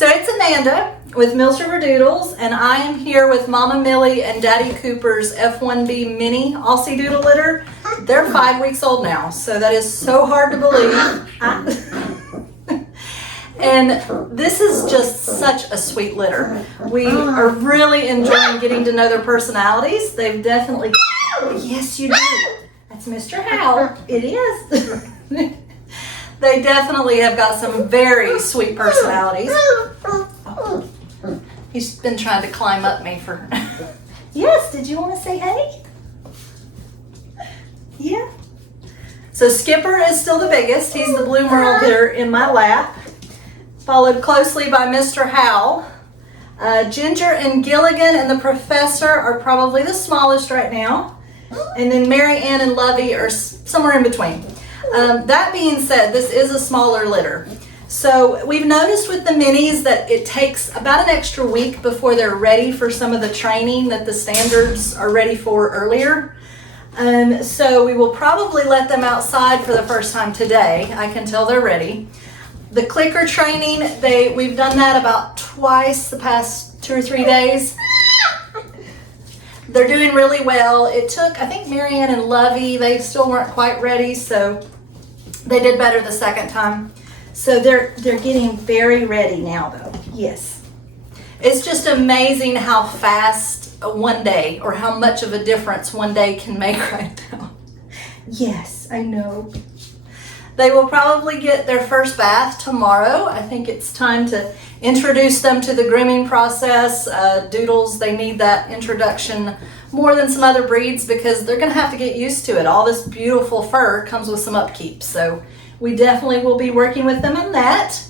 So it's Amanda with Mills River Doodles, and I am here with Mama Millie and Daddy Cooper's F1B Mini Aussiedoodle Litter. They're 5 weeks old now, so that is so hard to believe. And this is just such a sweet litter. We are really enjoying getting to know their personalities. They've definitely, yes you do. That's Mr. Howell. It is. They definitely have got some very sweet personalities. Oh, he's been trying to climb up me for... Yes, did you want to say hey? Yeah. So Skipper is still the biggest. He's the blue merle here in my lap. Followed closely by Mr. Howell. Ginger and Gilligan and the Professor are probably the smallest right now. And then Mary Ann and Lovey are somewhere in between. That being said, this is a smaller litter. So we've noticed with the minis that it takes about an extra week before they're ready for some of the training that the standards are ready for earlier. So we will probably let them outside for the first time today. I can tell they're ready. The clicker training, we've done that about twice the past 2 or 3 days. They're doing really well. It took, I think Mary Ann and Lovey, they still weren't quite ready, so they did better the second time. So they're getting very ready now though, yes. It's just amazing how fast one day, or how much of a difference one day can make right now. Yes, I know. They will probably get their first bath tomorrow. I think it's time to introduce them to the grooming process. Doodles, they need that introduction more than some other breeds because they're gonna have to get used to it. All this beautiful fur comes with some upkeep. So we definitely will be working with them in that.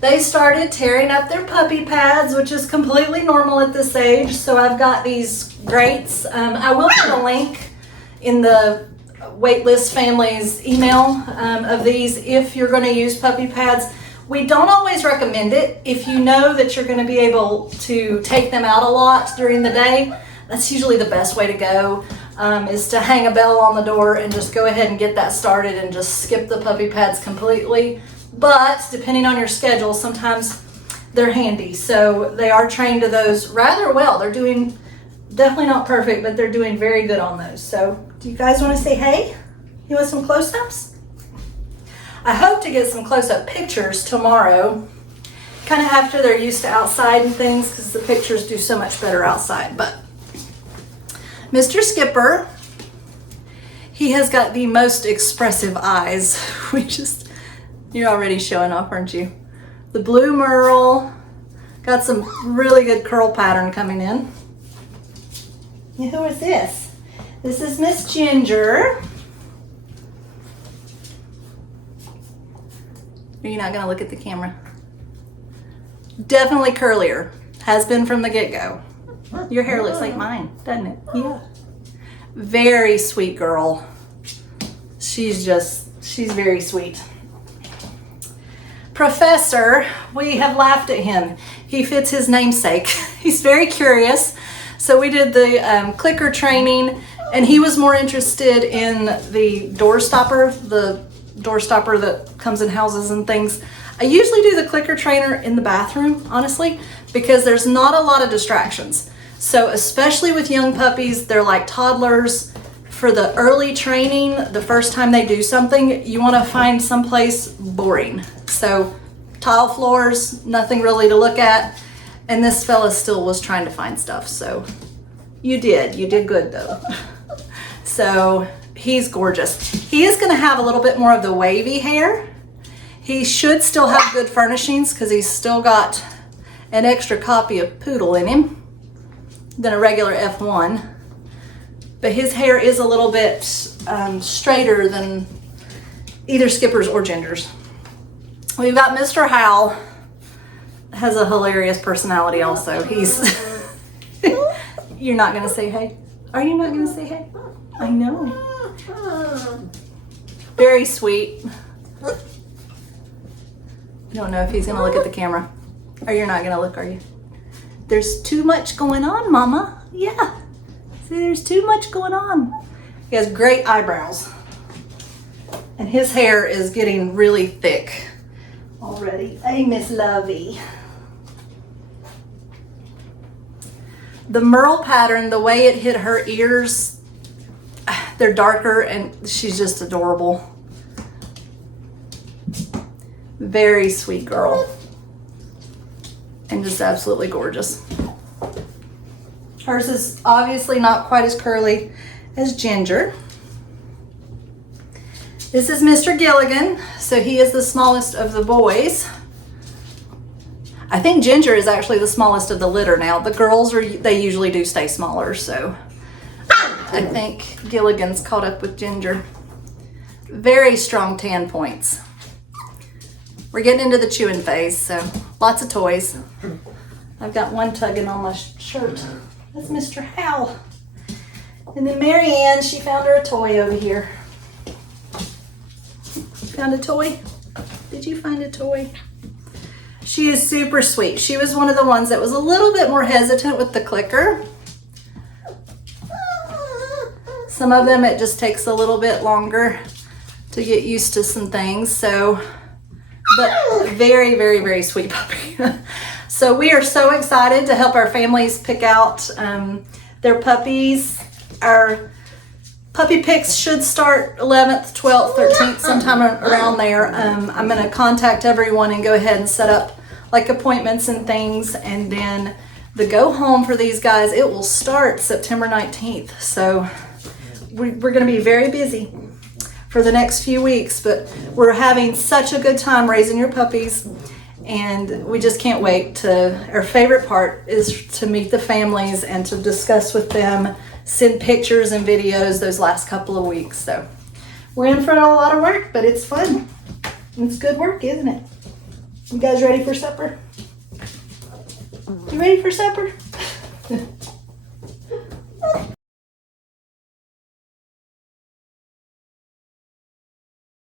They started tearing up their puppy pads, which is completely normal at this age. So I've got these grates. I will put a link in the waitlist family's email of these if you're going to use puppy pads. We don't always recommend it. If you know that you're going to be able to take them out a lot during the day, that's usually the best way to go, is to hang a bell on the door and just go ahead and get that started and just skip the puppy pads completely. But depending on your schedule, sometimes they're handy. So they are trained to those rather well. They're doing, definitely not perfect, but they're doing very good on those. So do you guys want to say hey? You want some close-ups? I hope to get some close-up pictures tomorrow, kind of after they're used to outside and things, because the pictures do so much better outside. But Mr. Skipper, he has got the most expressive eyes. You're already showing off, aren't you? The blue merle, got some really good curl pattern coming in. Yeah, who is this? This is Miss Ginger. Are you not gonna look at the camera? Definitely curlier. Has been from the get-go. Your hair looks like mine, doesn't it? Yeah. Very sweet girl. She's very sweet. Professor, we have laughed at him. He fits his namesake. He's very curious. So we did the clicker training, and he was more interested in the door stopper that comes in houses and things. I usually do the clicker trainer in the bathroom, honestly, because there's not a lot of distractions. So especially with young puppies, they're like toddlers. For the early training, the first time they do something, you want to find someplace boring. So tile floors, nothing really to look at. And this fella still was trying to find stuff. So you did good though. So he's gorgeous. He is going to have a little bit more of the wavy hair. He should still have good furnishings because he's still got an extra copy of Poodle in him than a regular F1. But his hair is a little bit straighter than either Skipper's or Ginger's. We've got Mr. Howell. Has a hilarious personality also. He's... You're not going to say hey? Are you not going to say hey? I know. Very sweet. I don't know if he's going to look at the camera. Or you're not going to look, are you? There's too much going on, Mama. Yeah. See, there's too much going on. He has great eyebrows. And his hair is getting really thick already. Hey, Miss Lovey. The merle pattern, the way it hit her ears, they're darker, and she's just adorable. Very sweet girl. And just absolutely gorgeous. Hers is obviously not quite as curly as Ginger. This is Mr. Gilligan, so he is the smallest of the boys. I think Ginger is actually the smallest of the litter now. The girls they usually do stay smaller, so I think Gilligan's caught up with Ginger. Very strong tan points. We're getting into the chewing phase, so lots of toys. I've got one tugging on my shirt. That's Mr. Hal. And then Marianne, she found her a toy over here. Found a toy? Did you find a toy? She is super sweet. She was one of the ones that was a little bit more hesitant with the clicker. Some of them, it just takes a little bit longer to get used to some things. So, but very, very, very sweet puppy. So we are so excited to help our families pick out their puppies. Our puppy picks should start 11th, 12th, 13th, sometime around there. I'm going to contact everyone and go ahead and set up like appointments and things. And then the go home for these guys, it will start September 19th. So we're going to be very busy for the next few weeks, but we're having such a good time raising your puppies. And we just can't wait our favorite part is to meet the families and to discuss with them, send pictures and videos those last couple of weeks. So we're in for a lot of work, but it's fun. It's good work, isn't it? You guys ready for supper? You ready for supper?